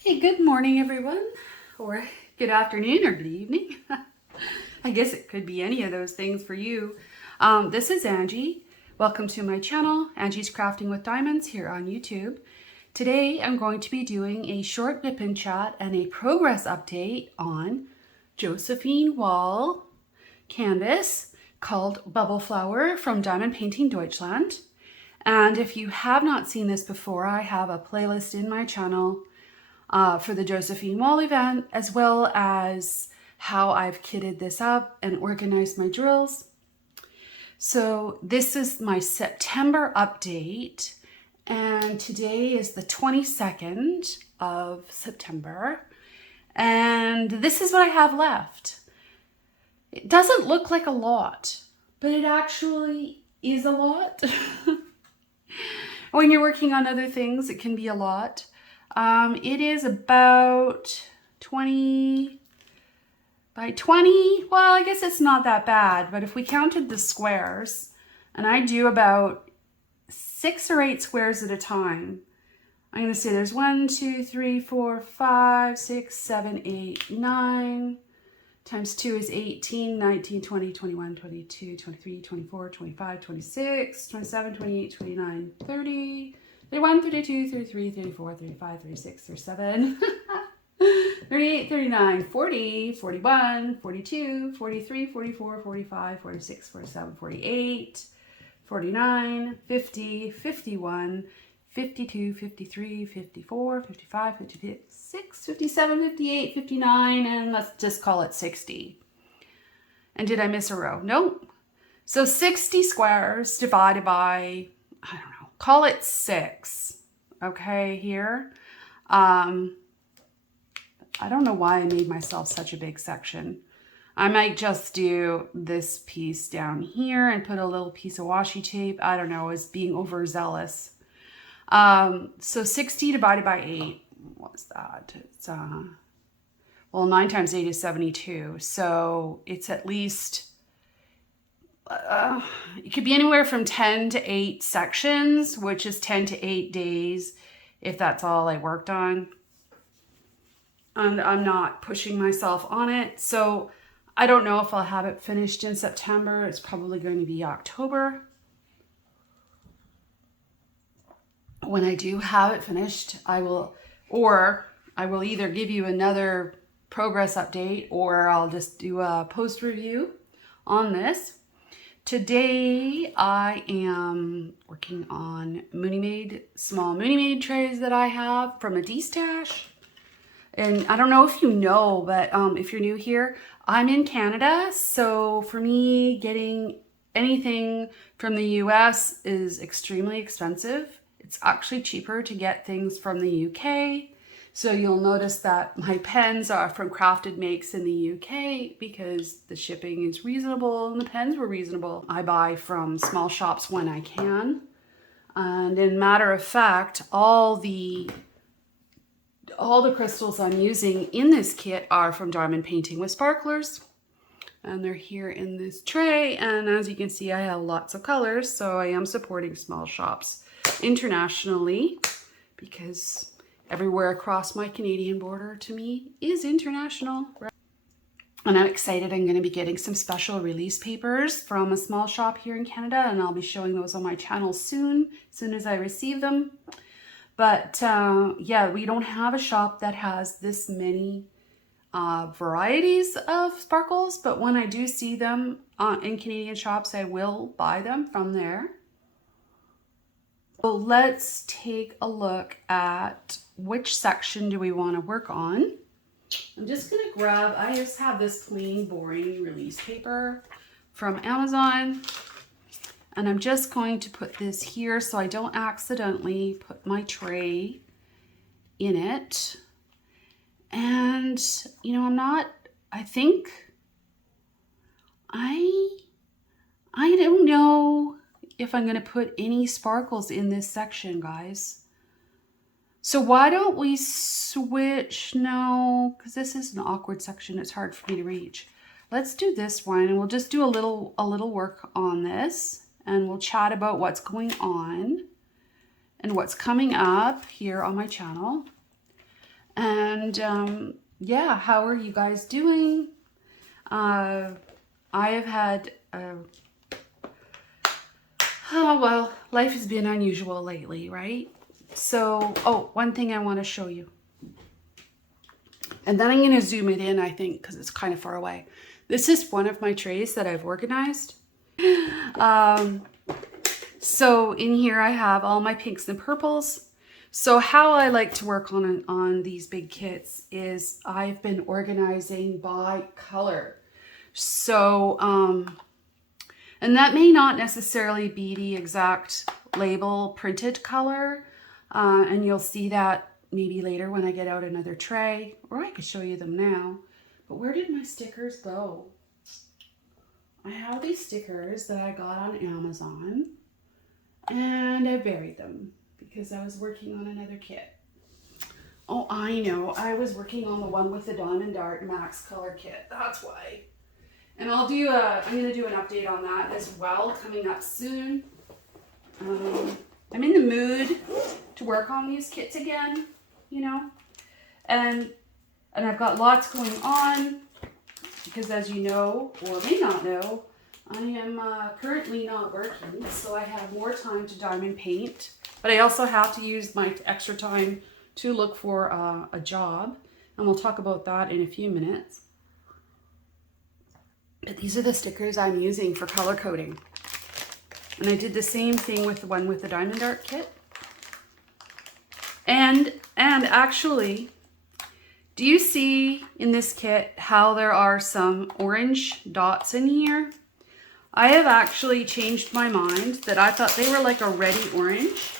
Hey, good morning, everyone, or good afternoon, or good evening. I guess it could be any of those things for you. This is Angie. Welcome to my channel, Angie's Crafting with Diamonds, here on YouTube. Today, I'm going to be doing a short WIP N Chat and a progress update on Josephine Wall canvas called Bubble Flower from Diamond Painting Deutschland. And if you have not seen this before, I have a playlist in my channel for the Josephine Wall event, as well as how I've kitted this up and organized my drills. So this is my September update, and today is the 22nd of September, and this is what I have left. It doesn't look like a lot, but it actually is a lot. When you're working on other things, it can be a lot. It is about 20 by 20. Well, I guess it's not that bad, but if we counted the squares, and I do about 6 or 8 squares at a time, I'm going to say there's 1, 2, 3, 4, 5, 6, 7, 8, 9. Times 2 is 18, 19, 20, 21, 22, 23, 24, 25, 26, 27, 28, 29, 30. 31, 32, 33, 34, 35, 36, 37, 38, 39, 40, 41, 42, 43, 44, 45, 46, 47, 48, 49, 50, 51, 52, 53, 54, 55, 56, 57, 58, 59, and let's just call it 60. And did I miss a row? Nope. So 60 squares divided by, I don't know, call it 6, okay, here. I don't know why I made myself such a big section. I might just do this piece down here and put a little piece of washi tape. I don't know, as being overzealous. So 60 divided by 8, what's that? It's, well, 9 times 8 is 72. So it's at least, it could be anywhere from 10 to 8 sections, which is 10 to 8 days if that's all I worked on. And I'm not pushing myself on it. So I don't know if I'll have it finished in September. It's probably going to be October. When I do have it finished, I will either give you another progress update, or I'll just do a post review on this. Today I am working on small Mooney Maid trays that I have from a D-stash. And I don't know if you know, but if you're new here, I'm in Canada. So for me, getting anything from the US is extremely expensive. It's actually cheaper to get things from the UK. So you'll notice that my pens are from Crafted Makes in the UK because the shipping is reasonable and the pens were reasonable. I buy from small shops when I can. And in matter of fact, all the crystals I'm using in this kit are from Diamond Painting with Sparklers. And they're here in this tray. And as you can see, I have lots of colors. So I am supporting small shops internationally, because everywhere across my Canadian border to me is international. And I'm excited. I'm going to be getting some special release papers from a small shop here in Canada, and I'll be showing those on my channel soon as I receive them. But yeah, we don't have a shop that has this many varieties of sparkles, but when I do see them in Canadian shops, I will buy them from there. So let's take a look at which section do we want to work on. I'm just going to grab, I just have this plain boring release paper from Amazon, and I'm just going to put this here so I don't accidentally put my tray in it. And you know, I don't know if I'm going to put any sparkles in this section, guys. So why don't we switch? No, because this is an awkward section. It's hard for me to reach. Let's do this one, and we'll just do a little work on this, and we'll chat about what's going on and what's coming up here on my channel. And yeah, how are you guys doing? I have had, oh, well, life has been unusual lately, right? So, oh, one thing I want to show you. And then I'm going to zoom it in, I think, because it's kind of far away. This is one of my trays that I've organized. So in here I have all my pinks and purples. So how I like to work on these big kits is I've been organizing by color. So, and that may not necessarily be the exact label printed color. And you'll see that maybe later when I get out another tray, or I could show you them now. But where did my stickers go? I have these stickers that I got on Amazon, and I buried them because I was working on another kit. Oh, I know. I was working on the one with the Diamond Art Max Color kit. That's why. And I'm going to do an update on that as well coming up soon. I'm in the mood to work on these kits again, you know, and I've got lots going on because, as you know, or may not know, I am currently not working, so I have more time to diamond paint, but I also have to use my extra time to look for a job, and we'll talk about that in a few minutes. But these are the stickers I'm using for color coding. And I did the same thing with the one with the Diamond Art kit. And actually, do you see in this kit how there are some orange dots in here? I have actually changed my mind that I thought they were like a reddy orange,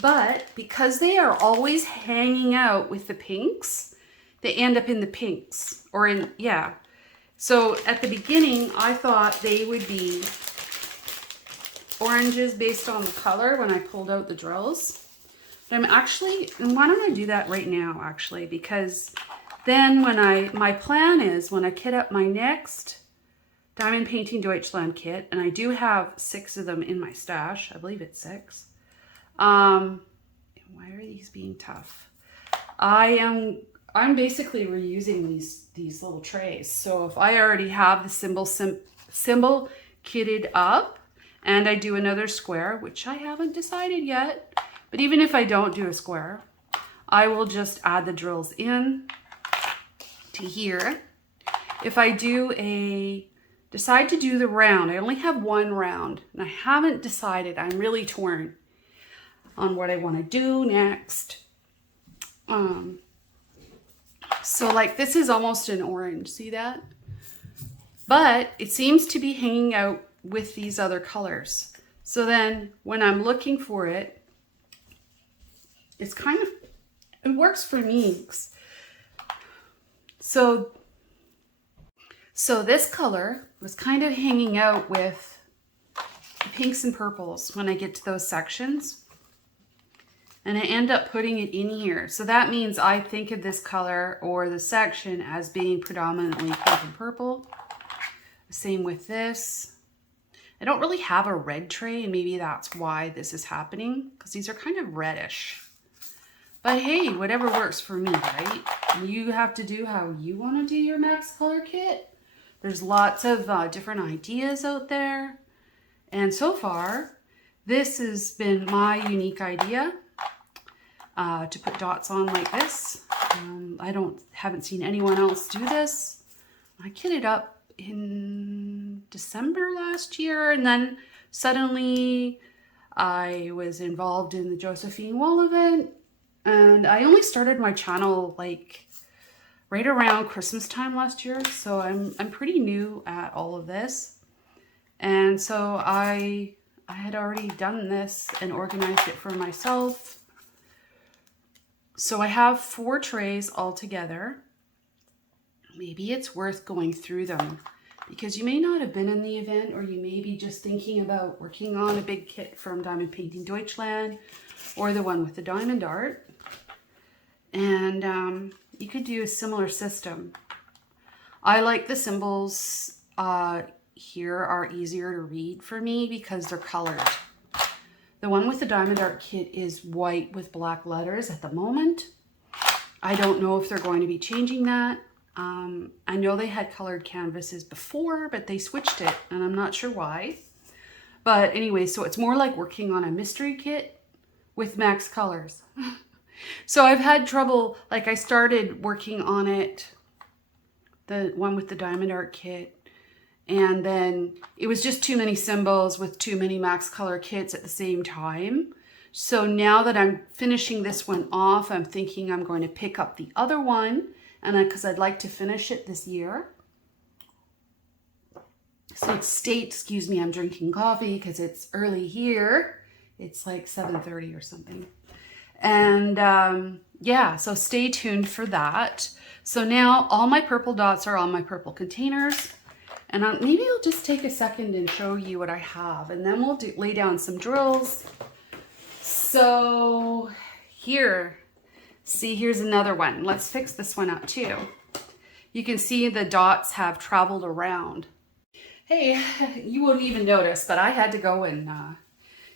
but because they are always hanging out with the pinks, they end up in the pinks, or in, yeah. So at the beginning, I thought they would be oranges based on the color when I pulled out the drills. But I'm actually, and why don't I do that right now actually, because then when my plan is when I kit up my next Diamond Painting Deutschland kit, and I do have 6 of them in my stash, I believe it's 6. Why are these being tough? I'm basically reusing these little trays. So if I already have the symbol kitted up, and I do another square, which I haven't decided yet, but even if I don't do a square, I will just add the drills in to here. If I decide to do the round, I only have one round, and I haven't decided. I'm really torn on what I want to do next. So like this is almost an orange, see that? But it seems to be hanging out with these other colors. So then when I'm looking for it, it's kind of, it works for me. So this color was kind of hanging out with the pinks and purples when I get to those sections. And I end up putting it in here. So that means I think of this color or the section as being predominantly pink and purple. Same with this. I don't really have a red tray, and maybe that's why this is happening, because these are kind of reddish. But hey, whatever works for me, right? You have to do how you want to do your Max Color kit. There's lots of different ideas out there. And so far, this has been my unique idea to put dots on like this. I haven't seen anyone else do this. I kitted up in December last year, and then suddenly I was involved in the Josephine Wall event, and I only started my channel like right around Christmas time last year, so I'm pretty new at all of this. And so I had already done this and organized it for myself. So I have 4 trays all together. Maybe it's worth going through them because you may not have been in the event, or you may be just thinking about working on a big kit from Diamond Painting Deutschland or the one with the Diamond Art. And you could do a similar system. I like the symbols here are easier to read for me because they're colored. The one with the Diamond Art kit is white with black letters at the moment. I don't know if they're going to be changing that. I know they had colored canvases before, but they switched it, and I'm not sure why. But anyway, so it's more like working on a mystery kit with Max Colors. So I've had trouble, like I started working on it, the one with the diamond art kit, and then it was just too many symbols with too many Max Color kits at the same time. So now that I'm finishing this one off, I'm thinking I'm going to pick up the other one, and because I'd like to finish it this year. So excuse me, I'm drinking coffee because it's early here. It's like 7:30 or something. And yeah, so stay tuned for that. So now all my purple dots are on my purple containers. And maybe I'll just take a second and show you what I have. And then we'll lay down some drills. So here, see, here's another one. Let's fix this one up too. You can see the dots have traveled around. Hey, you wouldn't even notice, but I had to go and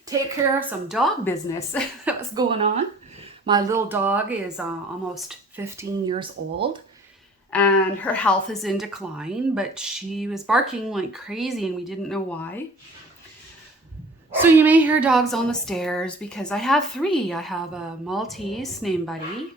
take care of some dog business that was going on. My little dog is almost 15 years old, and her health is in decline, but she was barking like crazy and we didn't know why. So you may hear dogs on the stairs because I have 3. I have a Maltese named Buddy,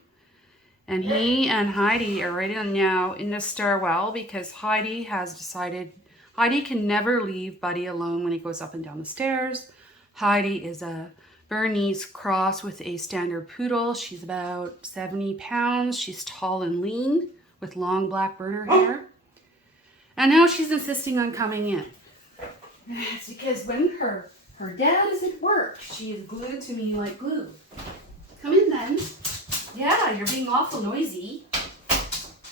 and he and Heidi are right now in the stairwell because Heidi has decided Heidi can never leave Buddy alone when he goes up and down the stairs. Heidi is a Bernese cross with a standard poodle. She's about 70 pounds. She's tall and lean with long black burner hair. And now she's insisting on coming in. It's because when her dad is at work, she is glued to me like glue. Come in then. Yeah, you're being awful noisy.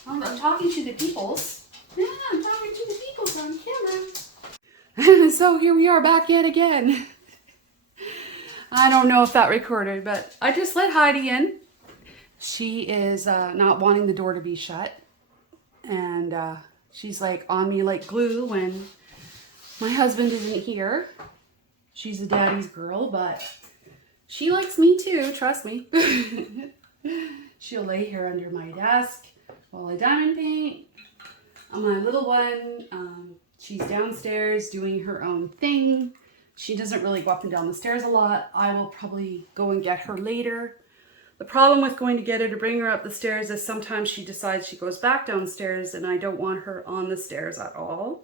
I'm talking to the peoples. Yeah, I'm talking to the peoples on camera. So here we are back yet again. I don't know if that recorded, but I just let Heidi in. She is not wanting the door to be shut. And she's like on me like glue when my husband isn't here. She's a daddy's girl, but she likes me too, trust me. She'll lay here under my desk while I diamond paint. My little one, she's downstairs doing her own thing. She doesn't really go up and down the stairs a lot. I will probably go and get her later. The problem with going to get her to bring her up the stairs is sometimes she decides she goes back downstairs and I don't want her on the stairs at all.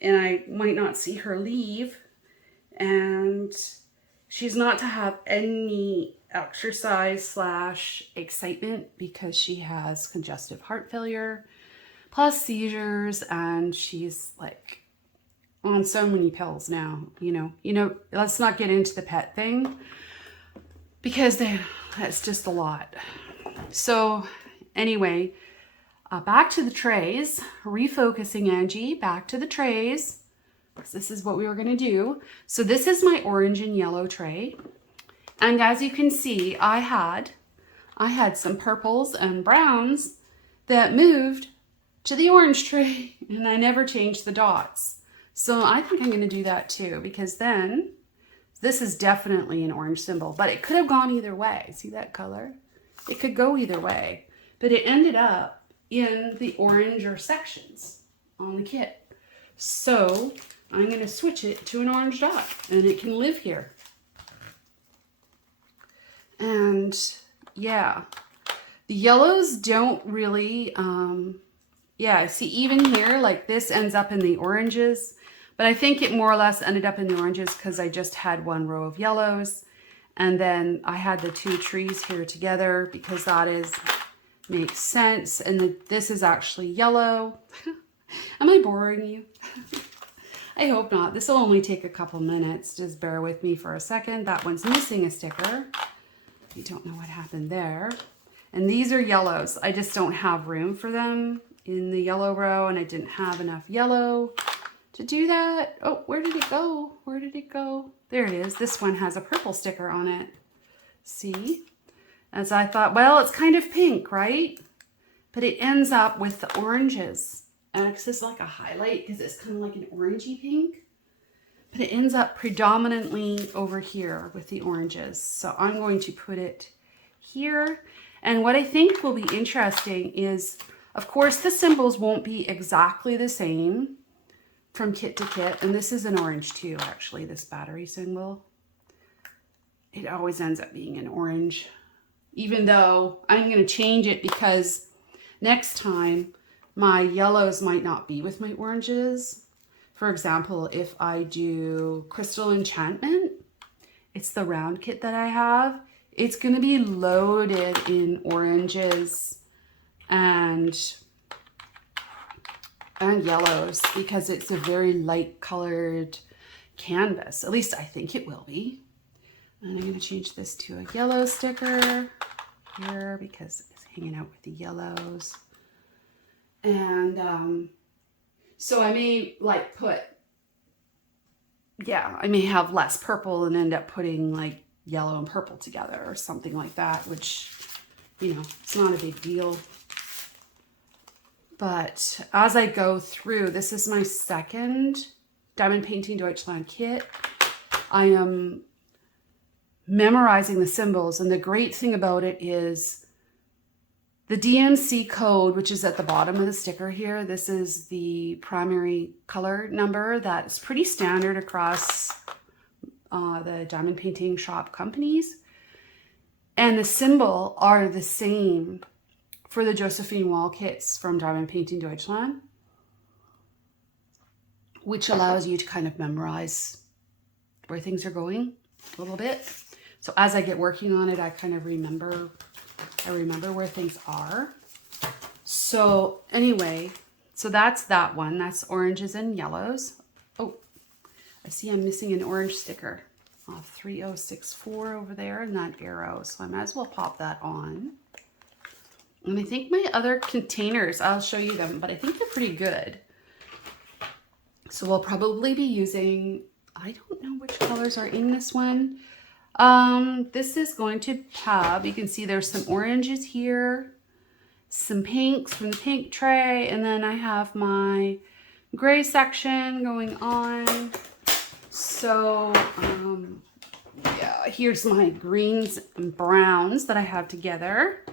And I might not see her leave. And she's not to have any exercise / excitement because she has congestive heart failure plus seizures, and she's like on so many pills now, you know, let's not get into the pet thing because that's just a lot. So anyway, back to the trays, refocusing Angie, back to the trays, because this is what we were going to do. So this is my orange and yellow tray. And as you can see, I had some purples and browns that moved to the orange tray, and I never changed the dots. So I think I'm going to do that too, because then this is definitely an orange symbol, but it could have gone either way. See that color? It could go either way, but it ended up in the oranger sections on the kit. So I'm going to switch it to an orange dot, and it can live here. And yeah, the yellows don't really, yeah, see even here, like this ends up in the oranges, but I think it more or less ended up in the oranges because I just had one row of yellows, and then I had the 2 trees here together because that makes sense. And this is actually yellow. Am I boring you? I hope not. This will only take a couple minutes. Just bear with me for a second. That one's missing a sticker. You don't know what happened there. And these are yellows. I just don't have room for them in the yellow row, and I didn't have enough yellow to do that. Oh, where did it go? Where did it go? There it is. This one has a purple sticker on it. See? As I thought, well, it's kind of pink, right? But it ends up with the oranges. And it's just like a highlight because it's kind of like an orangey pink. But it ends up predominantly over here with the oranges. So I'm going to put it here. And what I think will be interesting is, of course, the symbols won't be exactly the same from kit to kit. And this is an orange too, actually, this battery symbol. It always ends up being an orange, even though I'm going to change it because next time my yellows might not be with my oranges. For example, if I do Crystal Enchantment, it's the round kit that I have. It's going to be loaded in oranges and yellows because it's a very light colored canvas. At least I think it will be. And I'm going to change this to a yellow sticker here because it's hanging out with the yellows. And so I may like put, yeah, I may have less purple and end up putting like yellow and purple together or something like that, which, you know, it's not a big deal. But as I go through, this is my second Diamond Painting Deutschland kit. I am memorizing the symbols, and the great thing about it is the DMC code, which is at the bottom of the sticker here. This is the primary color number that's pretty standard across the diamond painting shop companies. And the symbol are the same for the Josephine Wall kits from Diamond Painting Deutschland, which allows you to kind of memorize where things are going a little bit. So as I get working on it, I kind of remember where things are. So anyway, so that's that one. That's oranges and yellows. Oh, I see I'm missing an orange sticker. 3064 over there and that arrow. So I might as well pop that on. And I think my other containers, I'll show you them, but I think they're pretty good. So we'll probably be using, I don't know which colors are in this one. This is going to have, you can see there's some oranges here, some pinks from the pink tray, and then I have my gray section going on. So, yeah, here's my greens and browns that I have together.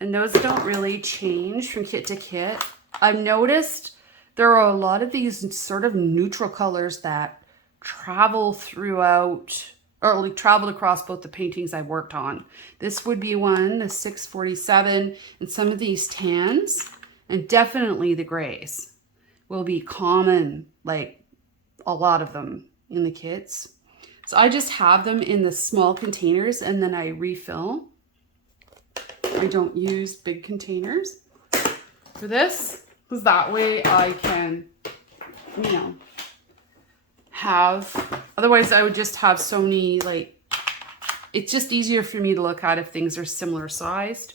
And those don't really change from kit to kit. I've noticed there are a lot of these sort of neutral colors that travel throughout, or like traveled across both the paintings I worked on. This would be one, the 647, and some of these tans, and definitely the grays will be common, like a lot of them in the kits. So I just have them in the small containers and then I refill. I don't use big containers for this, because that way I can, you know, have, otherwise I would just have so many, like, it's just easier for me to look at if things are similar sized.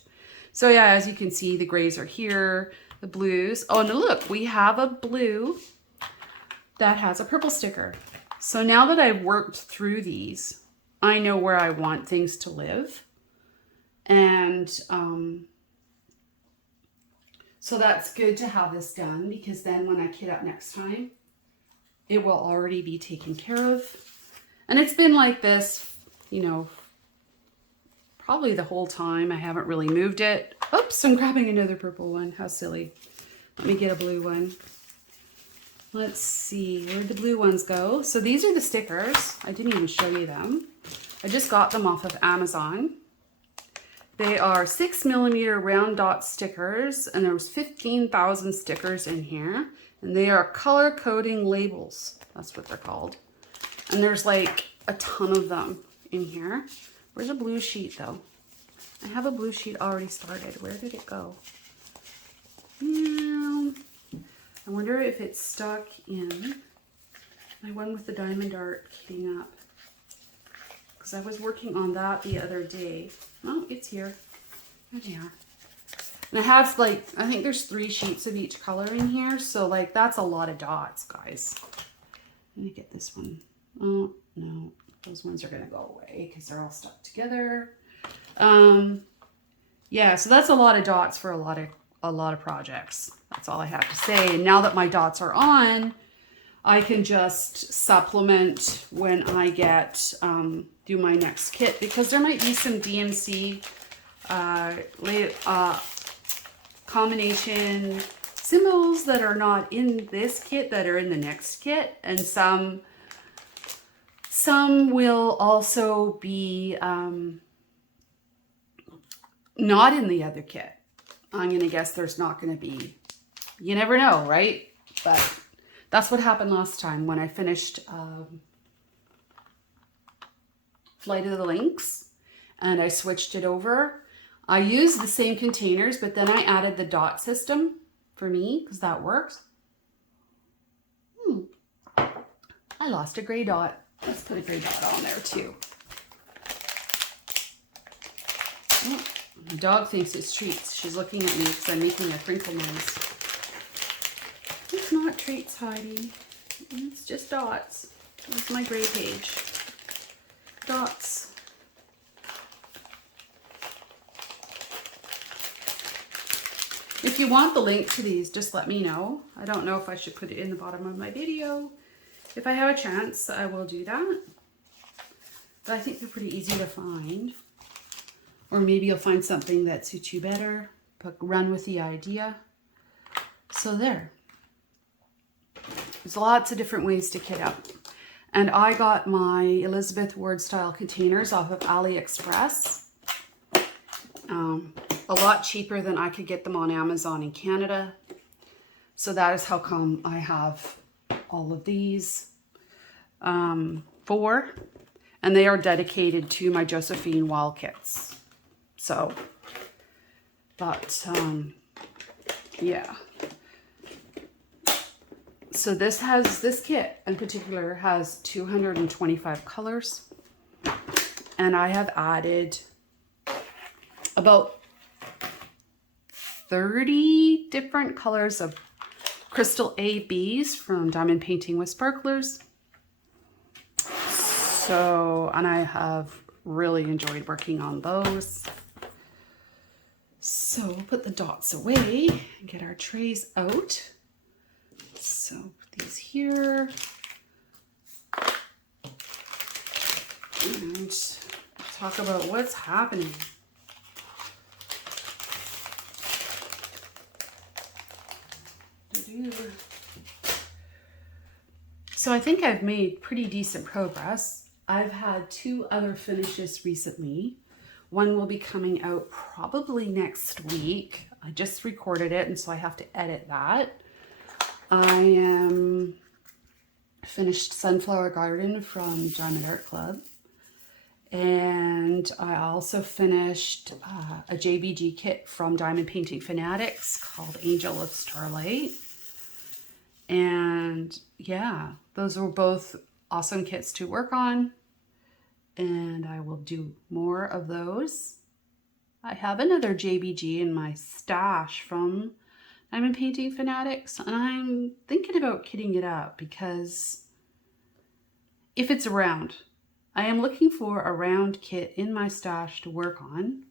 So yeah, as you can see, the grays are here, the blues. Oh, and look, we have a blue that has a purple sticker. So now that I've worked through these, I know where I want things to live. And so that's good to have this done, because then when I kit up next time, it will already be taken care of. And it's been like this, you know, probably the whole time. I haven't really moved it. Oops, I'm grabbing another purple one. How silly. Let me get a blue one. Let's see, where'd the blue ones go? So these are the stickers. I didn't even show you them. I just got them off of Amazon. They are 6mm round dot stickers, and there's 15,000 stickers in here. And they are color coding labels. That's what they're called. And there's like a ton of them in here. Where's a blue sheet though? I have a blue sheet already started. Where did it go? I wonder if it's stuck in my one with the diamond art kitting up. Because I was working on that the other day. Oh, it's here. There they are. And I have like, I think there's 3 sheets of each color in here. So like, that's a lot of dots, guys. Let me get this one. Oh, no. Those ones are going to go away because they're all stuck together. Yeah, so that's a lot of dots for a lot of projects. That's all I have to say. And now that my dots are on, I can just supplement when I get, do my next kit, because there might be some DMC combination symbols that are not in this kit that are in the next kit, and some will also be not in the other kit. I'm gonna guess there's not gonna be. You never know, right? But that's what happened last time when I finished Flight of the Lynx and I switched it over. I used the same containers, but then I added the dot system for me because that works. I lost a gray dot. Let's put a gray dot on there too. Oh, my dog thinks it's treats. She's looking at me because I'm making a crinkle noise. It's not treats, Heidi. It's just dots. That's my gray page. Dots. If you want the link to these, just let me know. I don't know if I should put it in the bottom of my video. If I have a chance, I will do that. But I think they're pretty easy to find. Or maybe you'll find something that suits you better, but run with the idea. So there. There's lots of different ways to kit up. And I got my Elizabeth Ward style containers off of AliExpress. A lot cheaper than I could get them on Amazon in Canada. So that is how come I have all of these. 4. And they are dedicated to my Josephine Wall kits. So, but, yeah. So this kit in particular has 225 colors. And I have added about 30 different colors of crystal ABs from Diamond Painting with Sparklers. So, and I have really enjoyed working on those. So we'll put the dots away and get our trays out. So put these here. And talk about what's happening. So I think I've made pretty decent progress. I've had 2 other finishes recently. One will be coming out probably next week. I just recorded it, and so I have to edit that. I am finished Sunflower Garden from Diamond Art Club. And I also finished a JBG kit from Diamond Painting Fanatics called Angel of Starlight. And yeah, those were both awesome kits to work on. And I will do more of those. I have another JBG in my stash from Diamond Painting Fanatics, and I'm thinking about kitting it up because if it's round, I am looking for a round kit in my stash to work on,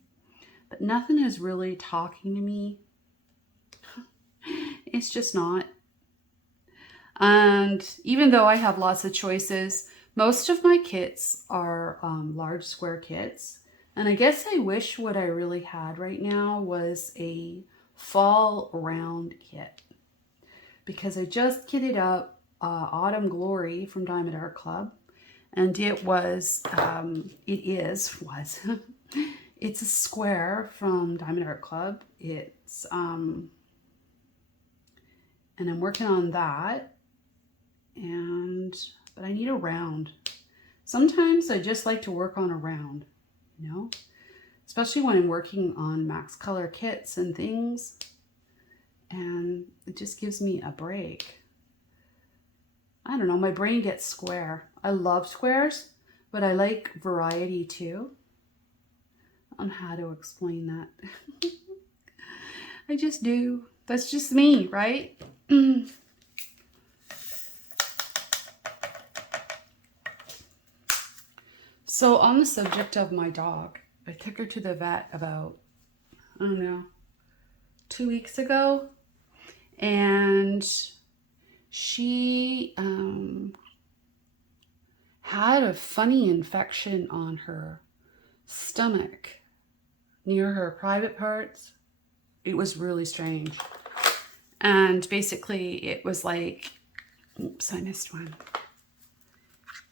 but nothing is really talking to me. It's just not. And even though I have lots of choices, most of my kits are large square kits. And I guess I wish what I really had right now was a fall round kit. Because I just kitted up Autumn Glory from Diamond Art Club. And it was, it's a square from Diamond Art Club. It's, and I'm working on that. But I need a round. Sometimes I just like to work on a round, you know, especially when I'm working on Max Color kits and things, and it just gives me a break. I don't know, my brain gets square. I love squares, but I like variety too. I don't know how to explain that. I just do. That's just me, right? So on the subject of my dog, I took her to the vet about, I don't know, 2 weeks ago, and she had a funny infection on her stomach. near her private parts. It was really strange. And basically it was like, oops, I missed one.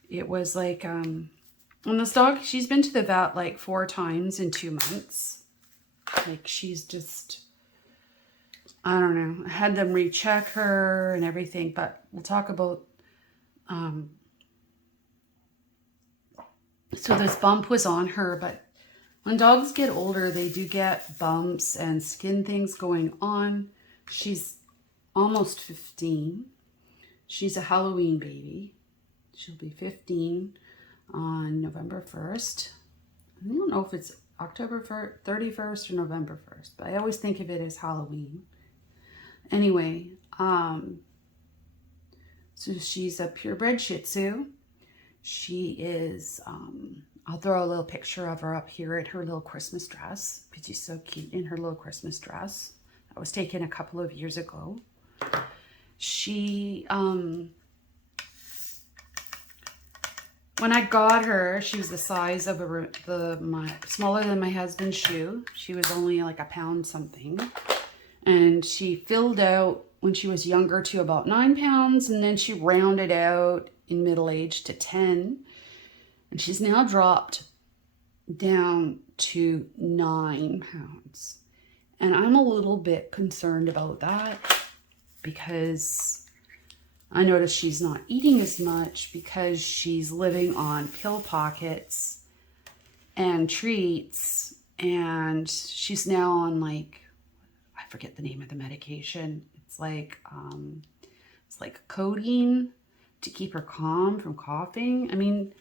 It was like, and this dog, she's been to the vet like 4 times in 2 months. Like she's just, I don't know. I had them recheck her and everything, but we'll talk about, so this bump was on her, but when dogs get older, they do get bumps and skin things going on. She's almost 15. She's a Halloween baby. She'll be 15 on November 1st. I don't know if it's October 31st or November 1st, but I always think of it as Halloween. Anyway, so she's a purebred Shih Tzu. She is, I'll throw a little picture of her up here in her little Christmas dress, because she's so cute in her little Christmas dress. That was taken a couple of years ago. She, when I got her, she was the size of smaller than my husband's shoe. She was only like a pound something. And she filled out when she was younger to about 9 pounds, and then she rounded out in middle age to 10. And she's now dropped down to 9 pounds. And I'm a little bit concerned about that because I notice she's not eating as much because she's living on pill pockets and treats. And she's now on like, I forget the name of the medication. It's like codeine to keep her calm from coughing. I mean,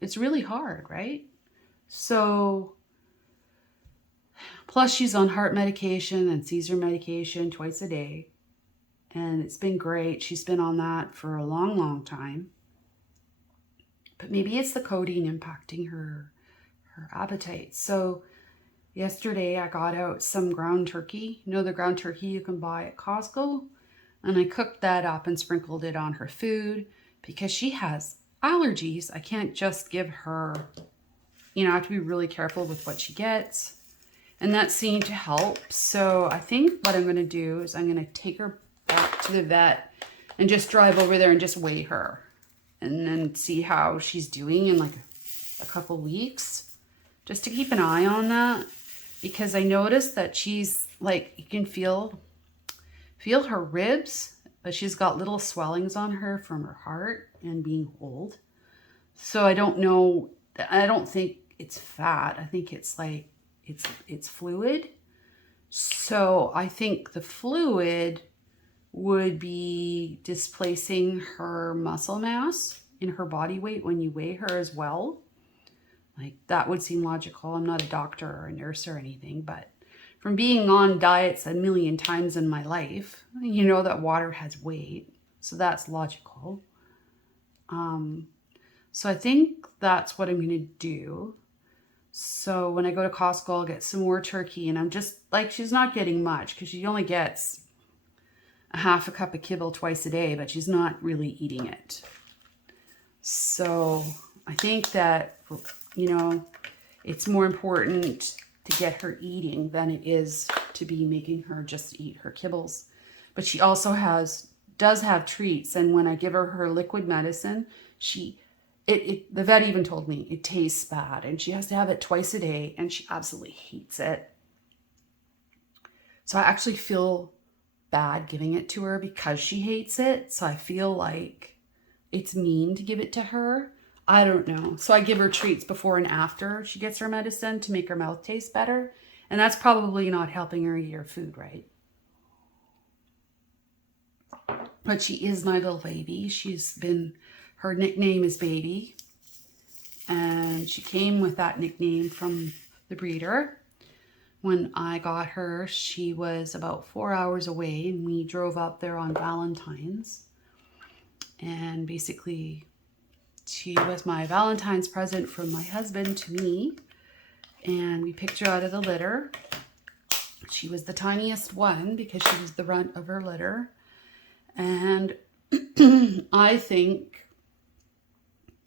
it's really hard, right? So, plus she's on heart medication and seizure medication twice a day. And it's been great. She's been on that for a long, long time. But maybe it's the codeine impacting her appetite. So yesterday I got out some ground turkey. You know the ground turkey you can buy at Costco? And I cooked that up and sprinkled it on her food because she has allergies. I can't just give her, I have to be really careful with what she gets. And that seemed to help. So I think what I'm going to do is I'm going to take her back to the vet and just drive over there and just weigh her. And then see how she's doing in like a couple weeks. Just to keep an eye on that. Because I noticed that she's like, you can feel her ribs, but she's got little swellings on her from her heart and being old. So I don't know, I don't think it's fat. I think it's like, it's fluid. So I think the fluid would be displacing her muscle mass in her body weight when you weigh her as well. Like that would seem logical. I'm not a doctor or a nurse or anything, but from being on diets a million times in my life, you know that water has weight. So that's logical. So I think that's what I'm going to do. So when I go to Costco, I'll get some more turkey. And I'm just like, she's not getting much because she only gets a half a cup of kibble twice a day, but she's not really eating it. So I think that, it's more important to get her eating than it is to be making her just eat her kibbles. But she also does have treats. And when I give her liquid medicine, the vet even told me it tastes bad and she has to have it twice a day and she absolutely hates it. So I actually feel bad giving it to her because she hates it. So I feel like it's mean to give it to her. I don't know. So I give her treats before and after she gets her medicine to make her mouth taste better. And that's probably not helping her eat her food right. But she is my little baby. Her nickname is Baby. And she came with that nickname from the breeder. When I got her, she was about 4 hours away and we drove up there on Valentine's. And basically, she was my Valentine's present from my husband to me. And we picked her out of the litter. She was the tiniest one because she was the runt of her litter. And I think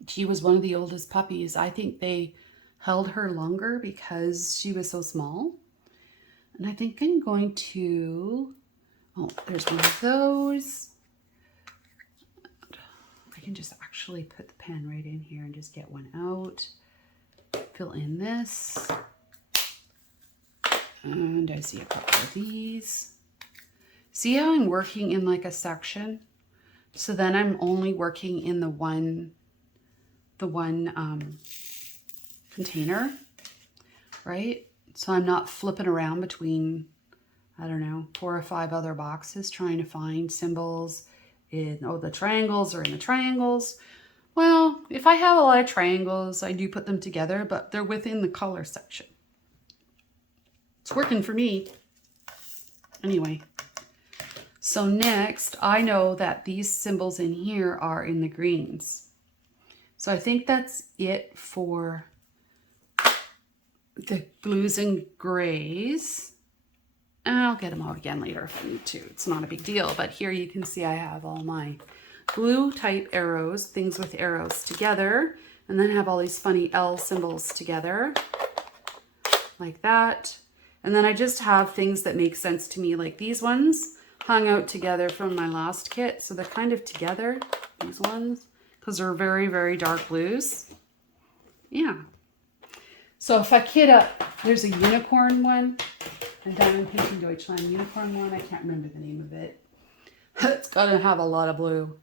she was one of the oldest puppies. I think they held her longer because she was so small. And I think I'm going to, oh, there's one of those. I can just actually put the pen right in here and just get one out. Fill in this. And I see a couple of these. See how I'm working in like a section? So then I'm only working in the one container, right? So I'm not flipping around between, I don't know, 4 or 5 other boxes trying to find symbols in, oh, the triangles are in the triangles. Well, if I have a lot of triangles, I do put them together, but they're within the color section. It's working for me. Anyway, so next, I know that these symbols in here are in the greens. So I think that's it for the blues and grays. And I'll get them out again later if I need to. It's not a big deal, but here you can see I have all my blue type arrows, things with arrows together, and then I have all these funny L symbols together, like that. And then I just have things that make sense to me, like these ones hung out together from my last kit. So they're kind of together, these ones, because they're very, very dark blues. Yeah. So if I kit up, there's a unicorn one, a Diamond Painting Deutschland unicorn one. I can't remember the name of it. It's gonna have a lot of blue.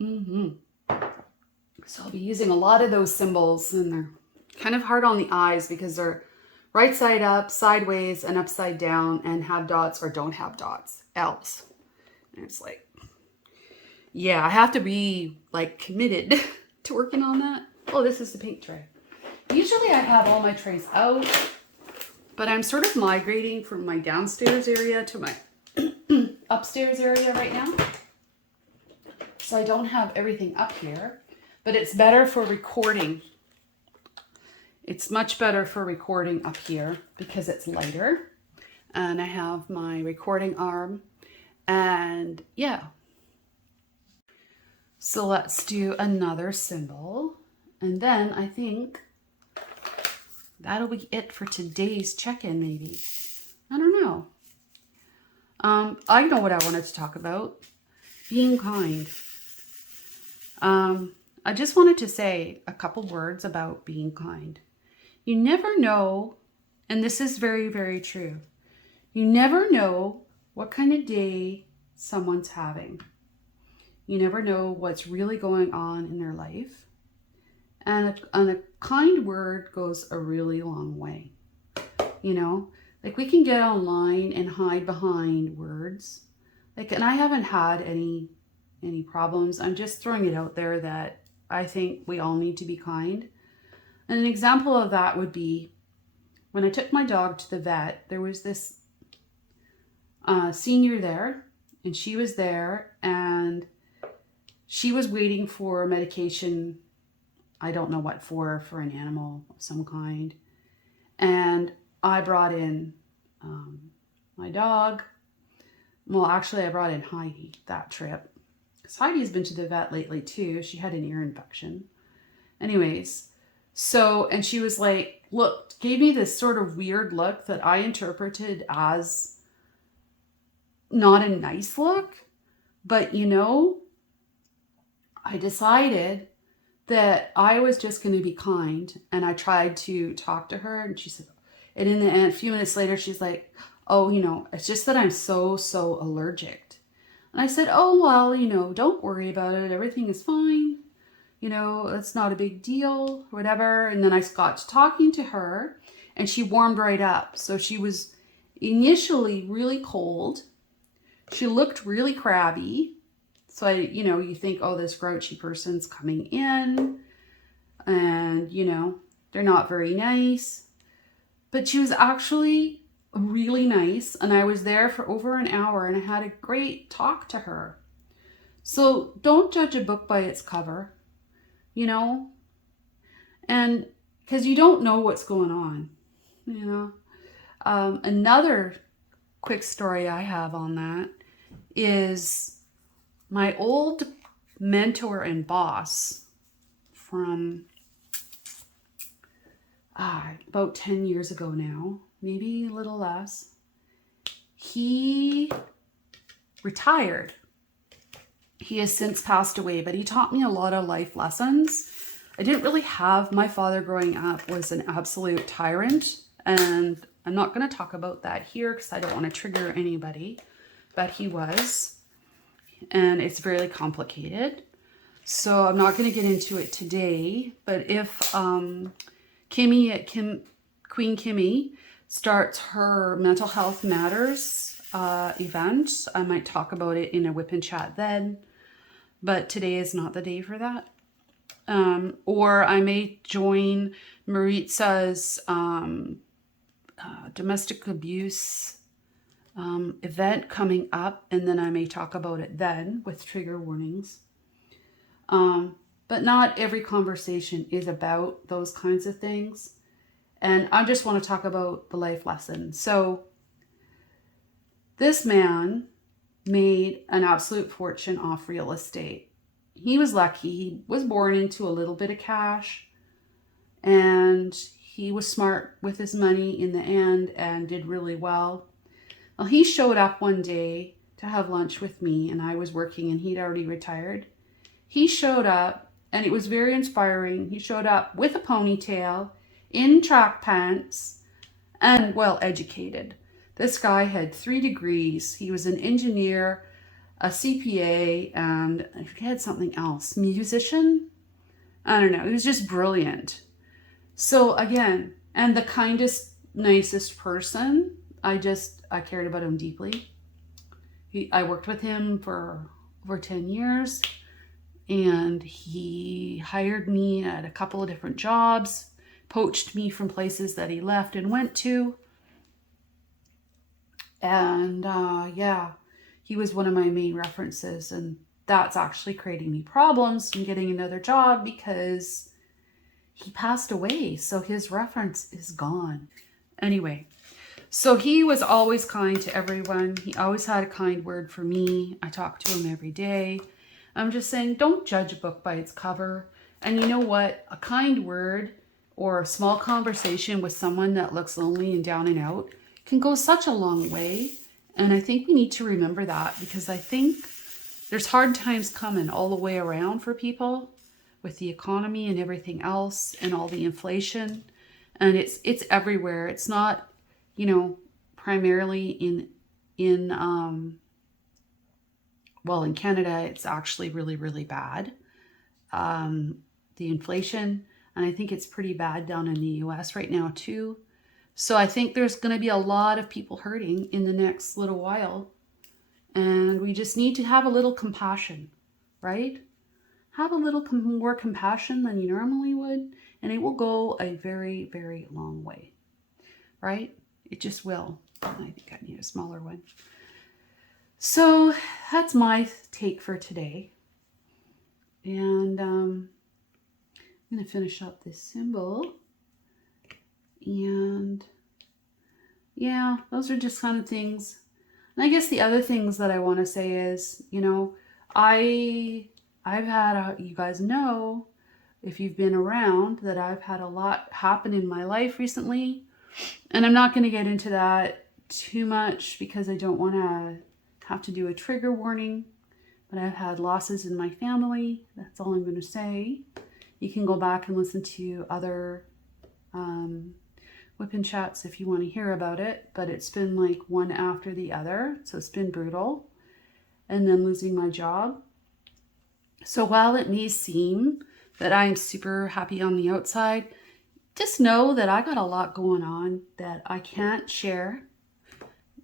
So I'll be using a lot of those symbols, and they're kind of hard on the eyes because they're right side up, sideways, and upside down, and have dots or don't have dots, L's. And it's like, yeah, I have to be like committed to working on that. Oh, this is the paint tray. Usually I have all my trays out, but I'm sort of migrating from my downstairs area to my upstairs area right now. So I don't have everything up here, but it's better for recording. It's much better for recording up here because it's lighter. And I have my recording arm, and yeah. So let's do another symbol. And then I think that'll be it for today's check-in, maybe. I don't know. I know what I wanted to talk about. Being kind. I just wanted to say a couple words about being kind. You never know, and this is very, very true. You never know what kind of day someone's having. You never know what's really going on in their life. And a kind word goes a really long way. You know, like we can get online and hide behind words. Like, and I haven't had any problems. I'm just throwing it out there that I think we all need to be kind. And an example of that would be when I took my dog to the vet, there was this senior there, and she was there, and she was waiting for medication. I don't know what for an animal of some kind. And I brought in my dog. Well, actually, I brought in Heidi that trip. Because Heidi's been to the vet lately too. She had an ear infection. Anyways, so, and she was like, look, gave me this sort of weird look that I interpreted as not a nice look. But, you know, I decided that I was just going to be kind, and I tried to talk to her, and she said, and in the end, a few minutes later, she's like, oh, you know, it's just that I'm so allergic. And I said, oh, well, you know, don't worry about it. Everything is fine. You know, it's not a big deal, whatever. And then I got to talking to her, and she warmed right up. So she was initially really cold. She looked really crabby. So you know, you think, oh, this grouchy person's coming in and, you know, they're not very nice. But she was actually really nice. And I was there for over an hour, and I had a great talk to her. So don't judge a book by its cover, you know, and because you don't know what's going on, you know. Another quick story I have on that is my old mentor and boss from about 10 years ago now, maybe a little less, he retired. He has since passed away, but he taught me a lot of life lessons. I didn't really have, my father growing up was an absolute tyrant, and I'm not going to talk about that here because I don't want to trigger anybody, but he was, and it's very complicated. So I'm not going to get into it today, but if Kimmy at Queen Kimmy starts her Mental Health Matters event, I might talk about it in a WIP N Chat then, but today is not the day for that. Or I may join Maritza's domestic abuse event coming up, and then I may talk about it then with trigger warnings. But not every conversation is about those kinds of things. And I just want to talk about the life lesson. So this man made an absolute fortune off real estate. He was lucky. He was born into a little bit of cash, and he was smart with his money in the end and did really well. Well, he showed up one day to have lunch with me, and I was working and he'd already retired. He showed up, and it was very inspiring. He showed up with a ponytail, in track pants, and well educated. This guy had 3 degrees. He was an engineer, a CPA, and I forget something else. Musician? I don't know. He was just brilliant. So again, and the kindest, nicest person. I cared about him deeply. I worked with him for over 10 years. And he hired me at a couple of different jobs, poached me from places that he left and went to. And yeah, he was one of my main references. And that's actually creating me problems in getting another job because he passed away. So his reference is gone. Anyway, so he was always kind to everyone. He always had a kind word for me. I talked to him every day. I'm just saying, don't judge a book by its cover. And you know what? A kind word or a small conversation with someone that looks lonely and down and out can go such a long way. And I think we need to remember that, because I think there's hard times coming all the way around for people with the economy and everything else and all the inflation. And it's everywhere. It's not, you know, primarily in Canada, it's actually really, really bad, the inflation. And I think it's pretty bad down in the US right now too. So I think there's going to be a lot of people hurting in the next little while. And we just need to have a little compassion, right? Have a little more compassion than you normally would. And it will go a very, very long way, right? It just will. I think I need a smaller one. So that's my take for today. And I'm going to finish up this symbol. And yeah, those are just kind of things. And I guess the other things that I want to say is, you know, I've had, you guys know, if you've been around, that I've had a lot happen in my life recently. And I'm not going to get into that too much because I don't want to have to do a trigger warning. But I've had losses in my family. That's all I'm going to say. You can go back and listen to other WIP N Chats if you want to hear about it. But it's been like one after the other. So it's been brutal. And then losing my job. So while it may seem that I'm super happy on the outside, just know that I got a lot going on that I can't share.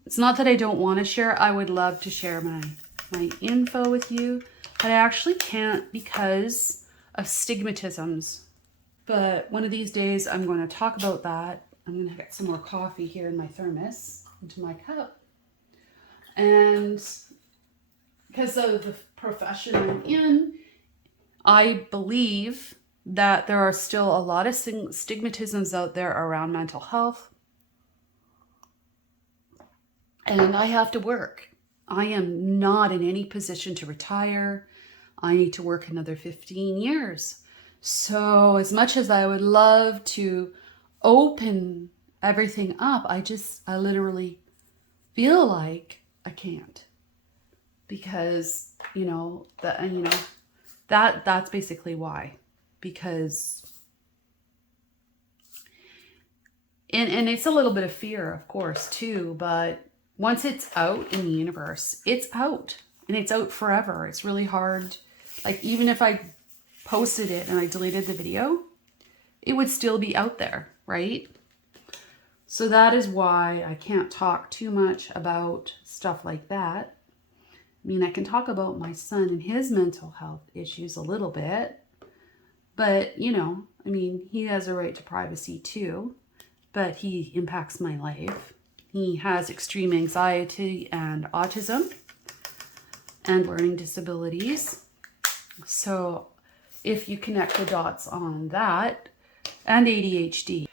It's not that I don't want to share. I would love to share my info with you, but I actually can't because of stigmatisms. But one of these days I'm going to talk about that. I'm going to get some more coffee here in my thermos into my cup. And because of the profession I'm in, I believe that there are still a lot of stigmatisms out there around mental health. And I have to work. I am not in any position to retire. I need to work another 15 years. So as much as I would love to open everything up, I literally feel like I can't, because that's basically why, because and it's a little bit of fear, of course, too, but once it's out in the universe, it's out, and it's out forever. It's really hard. Like, even if I posted it and I deleted the video, it would still be out there, right? So that is why I can't talk too much about stuff like that. I mean, I can talk about my son and his mental health issues a little bit, but, I mean, he has a right to privacy too, but he impacts my life. He has extreme anxiety and autism and learning disabilities. So if you connect the dots on that, and ADHD.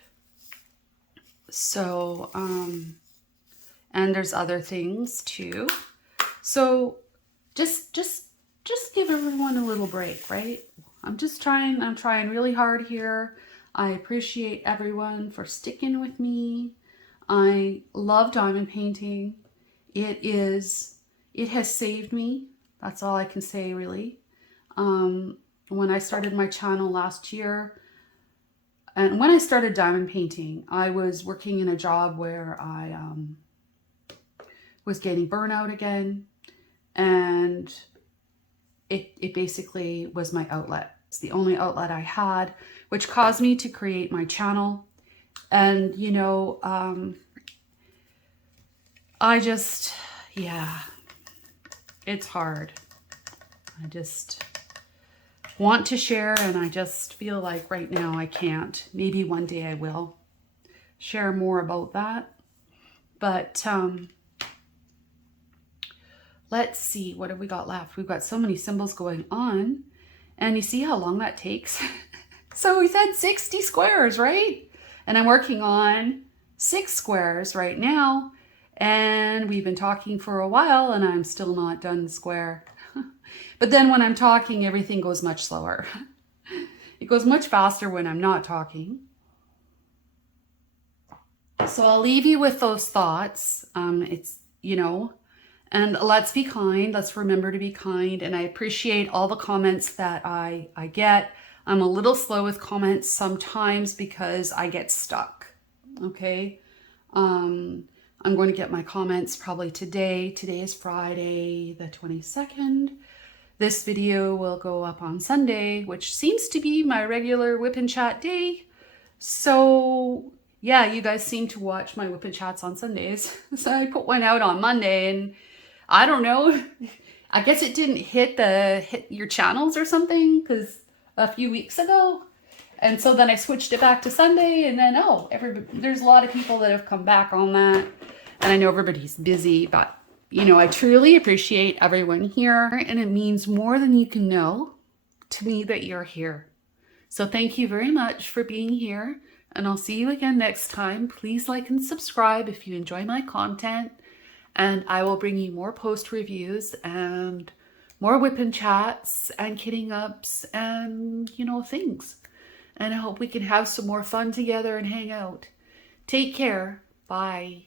So, and there's other things too. So just give everyone a little break, right? I'm trying really hard here. I appreciate everyone for sticking with me. I love diamond painting. It has saved me. That's all I can say, really. When I started my channel last year, and when I started diamond painting, I was working in a job where I was getting burnout again, and it basically was my outlet. It's the only outlet I had, which caused me to create my channel. And it's hard. I just want to share, and I just feel like right now I can't. Maybe one day I will share more about that. But let's see, what have we got left? We've got so many symbols going on, and you see how long that takes? So we said 60 squares, right? And I'm working on 6 squares right now, and we've been talking for a while, and I'm still not done the square. But then when I'm talking, everything goes much slower. It goes much faster when I'm not talking. So I'll leave you with those thoughts. And let's be kind. Let's remember to be kind. And I appreciate all the comments that I get. I'm a little slow with comments sometimes because I get stuck. Okay. I'm going to get my comments probably today. Today is Friday, the 22nd. This video will go up on Sunday, which seems to be my regular WIP N Chat day. So yeah, you guys seem to watch my WIP N Chats on Sundays. So I put one out on Monday, and I don't know, I guess it didn't hit your channels or something, because a few weeks ago. And so then I switched it back to Sunday, and then, there's a lot of people that have come back on that. And I know everybody's busy, but I truly appreciate everyone here, and it means more than you can know to me that you're here. So thank you very much for being here, and I'll see you again next time. Please like and subscribe if you enjoy my content, and I will bring you more post reviews and more WIP N Chats and kitting ups and, things. And I hope we can have some more fun together and hang out. Take care. Bye.